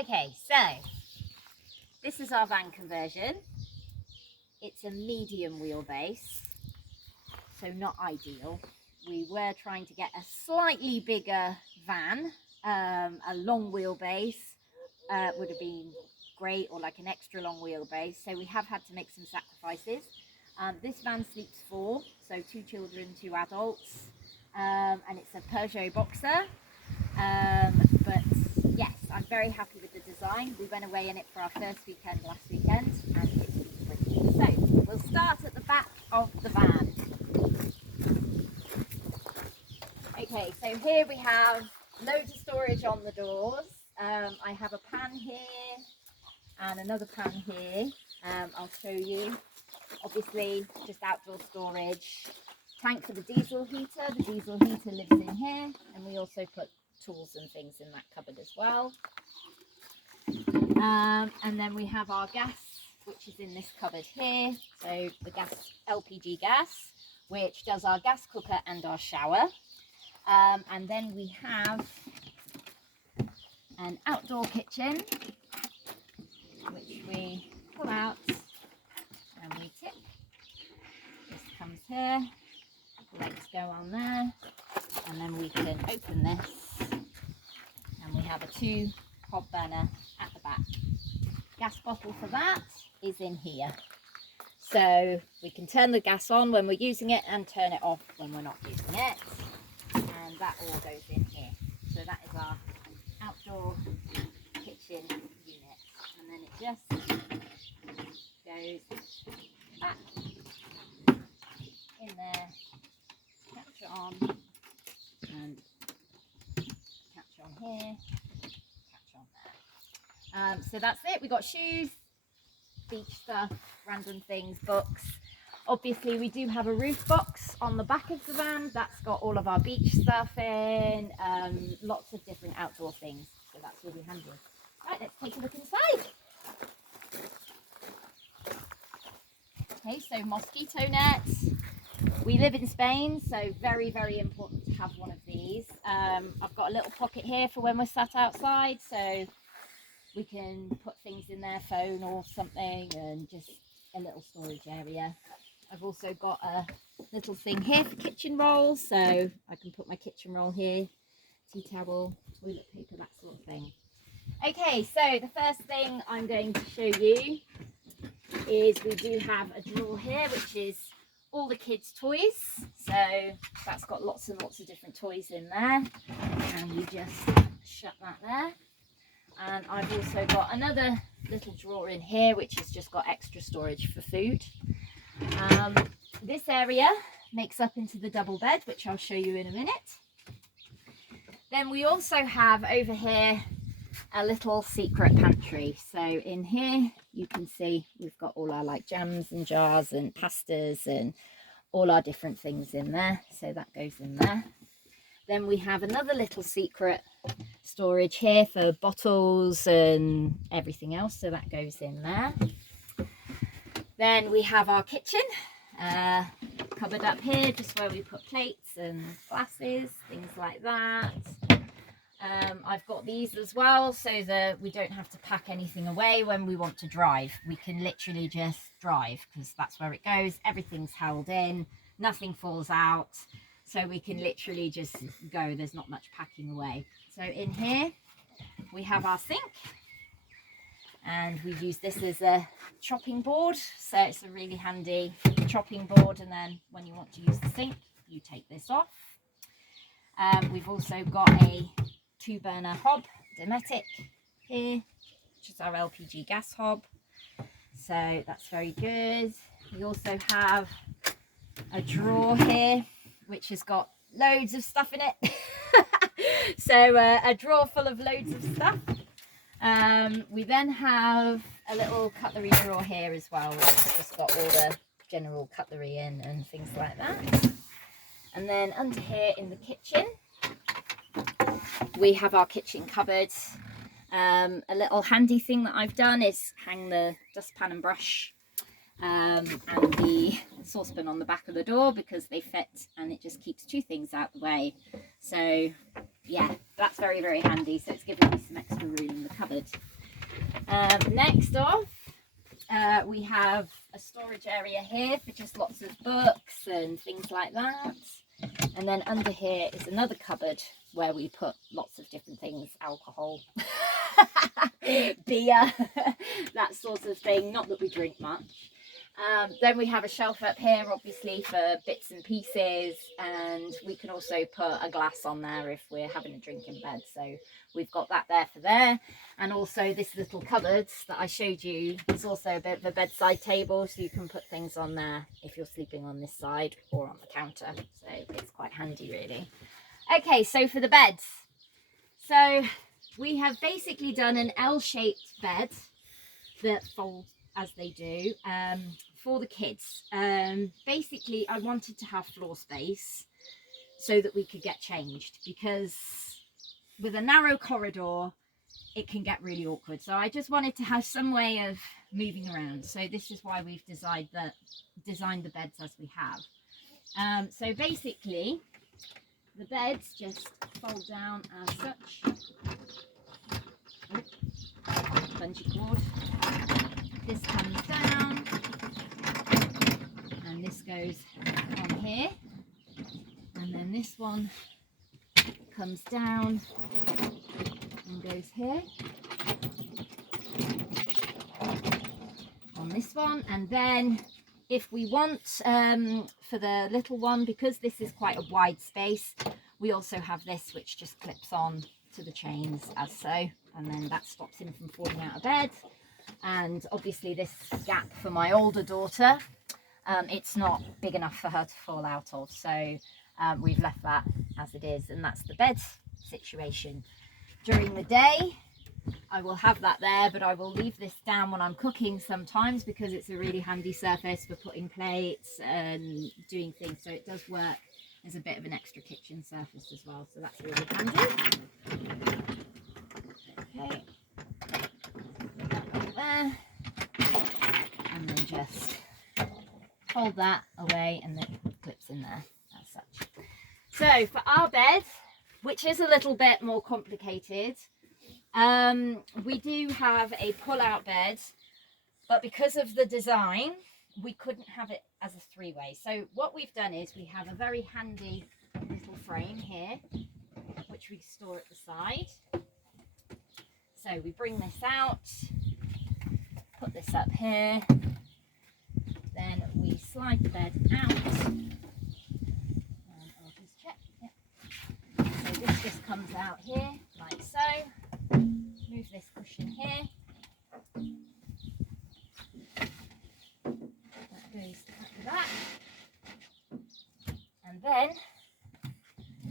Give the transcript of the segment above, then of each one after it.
Okay, so this is our van conversion. It's a medium wheelbase, so not ideal. We were trying to get a slightly bigger van, a long wheelbase would have been great, or like an extra long wheelbase. So we have had to make some sacrifices. This van sleeps 4, so 2 children, 2 adults, and it's a Peugeot Boxer. But yes, I'm very happy with the design. We went away in it for our first weekend last weekend, and it's brilliant. So we'll start at the back of the van. Okay, so here we have loads of storage on the doors. I have a pan here and another pan here. I'll show you. Obviously, just outdoor storage. Tank for the diesel heater. The diesel heater lives in here, and we also put tools and things in that cupboard as well. And then we have our gas, which is in this cupboard here. So the gas, LPG gas, which does our gas cooker and our shower. And then we have an outdoor kitchen, which we pull out and we tip. This comes here, legs go on there, and then we can open this, and we have a 2 hob burner at the back. Gas bottle for that is in here, so we can turn the gas on when we're using it and turn it off when we're not using it, and that all goes in here. So that is our outdoor kitchen unit, and then it just goes back in there, capture on, and capture on here, capture on there. So that's it. We got shoes, beach stuff, random things, books. Obviously we do have a roof box on the back of the van that's got all of our beach stuff in, lots of different outdoor things, so that's really handy. Right, let's take a look inside. Okay, so mosquito nets. We live in Spain, so very, very important to have one of these. I've got a little pocket here for when we're sat outside, so we can put things in there, phone or something, and just a little storage area. I've also got a little thing here for kitchen rolls, so I can put my kitchen roll here, tea towel, toilet paper, that sort of thing. Okay, so the first thing I'm going to show you is we do have a drawer here, which is all the kids' toys. So that's got lots and lots of different toys in there, and you just shut that there. And I've also got another little drawer in here, which has just got extra storage for food. This area makes up into the double bed, which I'll show you in a minute. Then we also have over here a little secret pantry. So in here you can see we've got all our like jams and jars and pastas and all our different things in there, so that goes in there. Then we have another little secret storage here for bottles and everything else, so that goes in there. Then we have our kitchen cupboard up here, just where we put plates and glasses, things like that. I've got these as well, so that we don't have to pack anything away when we want to drive. We can literally just drive, because that's where it goes. Everything's held in, nothing falls out, so we can literally just go. There's not much packing away. So in here we have our sink, and we use this as a chopping board, so it's a really handy chopping board, and then when you want to use the sink you take this off. We've also got a 2-burner hob, Dometic here, which is our LPG gas hob, so that's very good. We also have a drawer here which has got loads of stuff in it. So a drawer full of loads of stuff. We then have a little cutlery drawer here as well, which has just got all the general cutlery in and things like that. And then under here in the kitchen we have our kitchen cupboard. A little handy thing that I've done is hang the dustpan and brush and the saucepan on the back of the door, because they fit and it just keeps 2 things out the way. So yeah, that's very, very handy. So it's giving me some extra room in the cupboard. Next off, we have a storage area here for just lots of books and things like that. And then under here is another cupboard where we put lots of different things, alcohol, beer, that sort of thing. Not that we drink much. Then we have a shelf up here, obviously, for bits and pieces, and we can also put a glass on there if we're having a drink in bed. So we've got that there for there. And also this little cupboard that I showed you is also a bit of a bedside table, so you can put things on there if you're sleeping on this side or on the counter. So it's quite handy, really. Okay, so for the beds. So we have basically done an L-shaped bed that folds as they do for the kids. Basically, I wanted to have floor space so that we could get changed, because with a narrow corridor it can get really awkward. So I just wanted to have some way of moving around. So this is why we've designed the beds as we have. So basically the beds just fold down as such. Bungee cord. This comes down and this goes on here, and then this one comes down and goes here on this one. And then if we want, for the little one, because this is quite a wide space, we also have this which just clips on to the chains as so, and then that stops him from falling out of bed. And obviously this gap for my older daughter, it's not big enough for her to fall out of, so we've left that as it is, and that's the bed situation. During the day I will have that there, but I will leave this down when I'm cooking sometimes, because it's a really handy surface for putting plates and doing things, so it does work as a bit of an extra kitchen surface as well, so that's really handy. Okay, there, and then just fold that away and it clips in there as such. So for our bed, which is a little bit more complicated, we do have a pull-out bed, but because of the design we couldn't have it as a three-way. So what we've done is we have a very handy little frame here which we store at the side. So we bring this out, put this up here, then we slide the bed out, and I'll just check. Yep. So this just comes out here like so. Move this cushion here. That goes like that. And then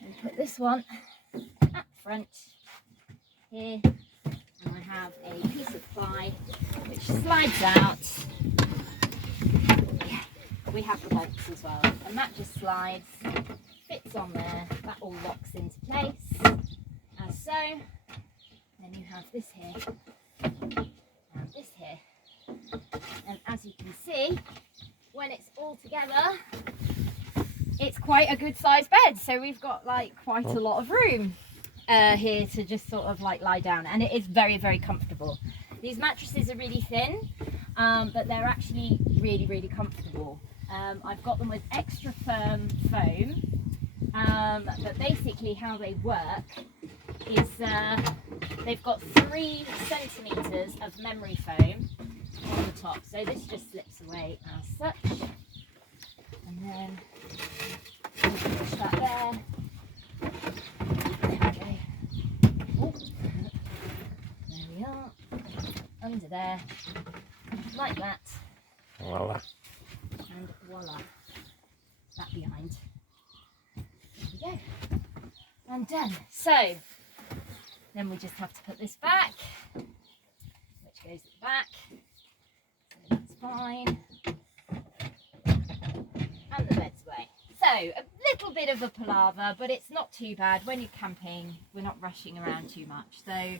we put this one at front here. And I have a piece of ply which slides out. Yeah, we have the bolts as well, and that just slides, fits on there, that all locks into place as so. Then you have this here and this here, and as you can see, when it's all together it's quite a good sized bed. So we've got like quite a lot of room here to just sort of like lie down, and it is very, very comfortable. These mattresses are really thin, but they're actually really, really comfortable. I've got them with extra firm foam, but basically how they work is they've got 3 centimeters of memory foam on the top, so this just slips away as such, and then push that there. There we are, under there, like that. Voila. And voila, that behind. There we go. And done. So then we just have to put this back, which goes at the back. So that's fine. And the bed's away. So a little bit of a palaver, but it's not too bad. When you're camping, we're not rushing around too much. So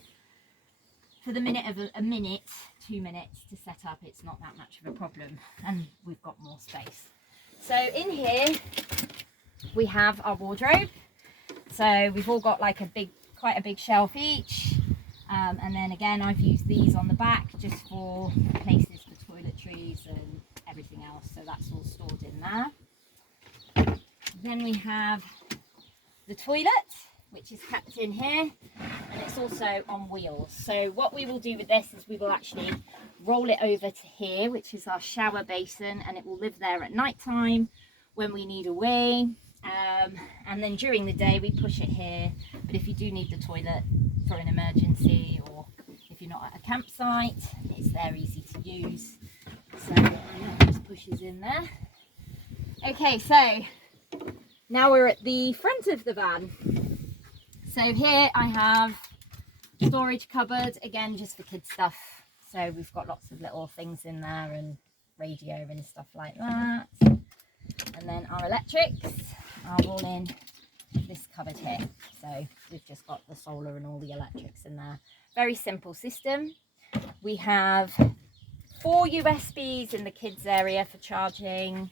for the minute of a minute, 2 minutes to set up, it's not that much of a problem, and we've got more space. So in here we have our wardrobe. So we've all got like quite a big shelf each. And then again, I've used these on the back just for places for toiletries and everything else. So that's all stored in there. Then we have the toilet, which is kept in here, and it's also on wheels. So what we will do with this is we will actually roll it over to here, which is our shower basin, and it will live there at night time when we need a wee. And then during the day we push it here, but if you do need the toilet for an emergency, or if you're not at a campsite, it's there, easy to use. So that just pushes in there. Okay, so now we're at the front of the van. So here I have storage cupboard, again just for kids stuff. So we've got lots of little things in there and radio and stuff like that. And then our electrics are all in this cupboard here. So we've just got the solar and all the electrics in there. Very simple system. We have 4 USBs in the kids area for charging.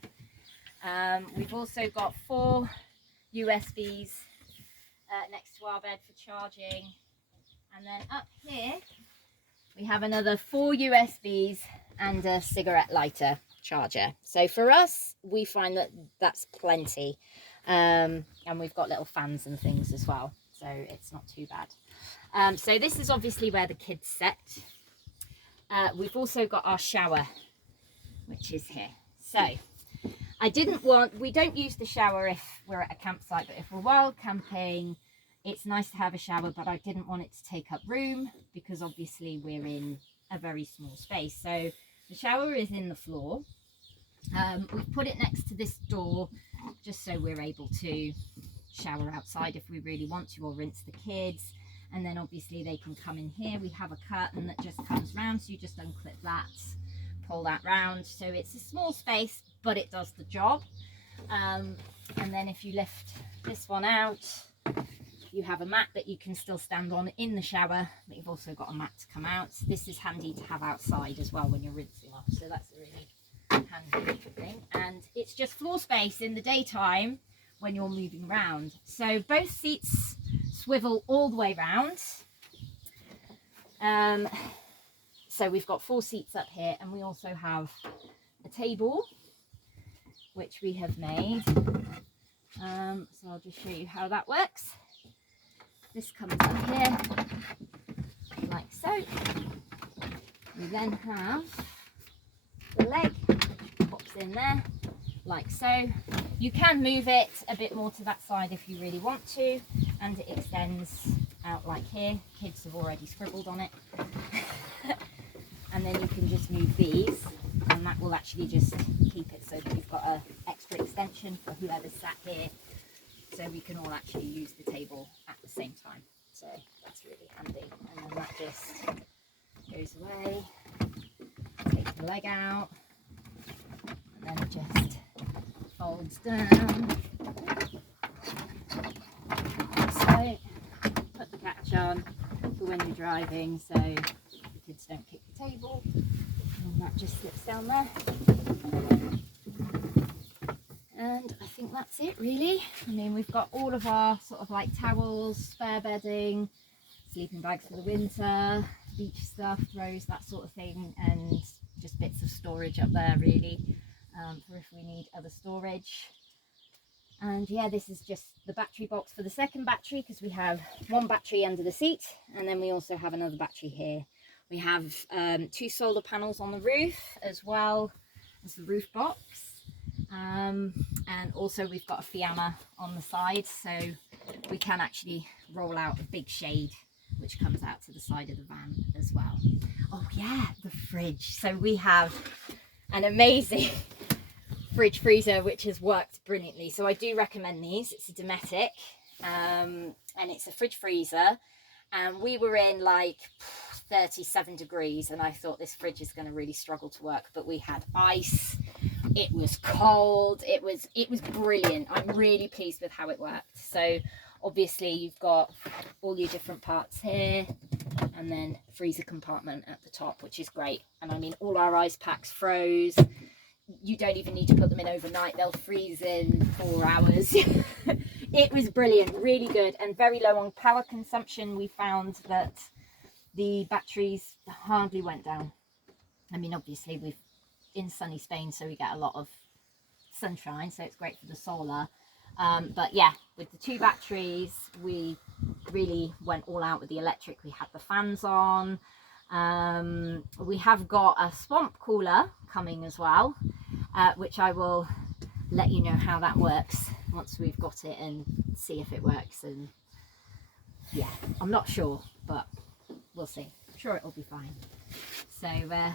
We've also got 4 USBs next to our bed for charging. And then up here we have another 4 USBs and a cigarette lighter charger. So for us, we find that that's plenty. And we've got little fans and things as well, so it's not too bad. So this is obviously where the kids sit. We've also got our shower, which is here. So we don't use the shower if we're at a campsite, but if we're wild camping, it's nice to have a shower, but I didn't want it to take up room because obviously we're in a very small space. So the shower is in the floor. We've put it next to this door just so we're able to shower outside if we really want to, or rinse the kids. And then obviously they can come in here. We have a curtain that just comes round, so you just unclip that, pull that round. So it's a small space, but it does the job. And then if you lift this one out, you have a mat that you can still stand on in the shower, but you've also got a mat to come out. This is handy to have outside as well when you're rinsing off, so that's a really handy thing. And it's just floor space in the daytime when you're moving around. So both seats swivel all the way round. So we've got 4 seats up here, and we also have a table which we have made. So I'll just show you how that works. This comes up here like so. We then have the leg, which pops in there like so. You can move it a bit more to that side if you really want to, and it extends out like here. Kids have already scribbled on it. And then you can just move these, and that will actually just keep it so that you've got an extra extension for whoever's sat here, so we can all actually use the table at the same time. So that's really handy. And then that just goes away, take the leg out, and then it just folds down. So put the catch on for when you're driving, so the kids don't kick the table, and that just slips down there. And I think that's it really. I mean, we've got all of our sort of like towels, spare bedding, sleeping bags for the winter, beach stuff, throws, that sort of thing, and just bits of storage up there really, for if we need other storage. And yeah, this is just the battery box for the second battery, because we have 1 battery under the seat, and then we also have another battery here. We have 2 solar panels on the roof as well as the roof box. And also we've got a Fiamma on the side, so we can actually roll out a big shade which comes out to the side of the van as well. Oh yeah, the fridge. So we have an amazing fridge freezer which has worked brilliantly. So I do recommend these. It's a Dometic, and it's a fridge freezer, and we were in like 37 degrees, and I thought this fridge is going to really struggle to work, but we had ice. It was cold. It was brilliant. I'm really pleased with how it worked. So obviously you've got all your different parts here, and then freezer compartment at the top, which is great. And I mean, all our ice packs froze. you don't even need to put them in overnight. They'll freeze in 4 hours. It was brilliant, really good, and very low on power consumption. We found that the batteries hardly went down. I mean, obviously we're in sunny Spain, so we get a lot of sunshine, so it's great for the solar. But yeah, with the 2 batteries, we really went all out with the electric. We had the fans on. We have got a swamp cooler coming as well, which I will let you know how that works once we've got it and see if it works. And yeah, I'm not sure, but we'll see. I'm sure it'll be fine. So yeah,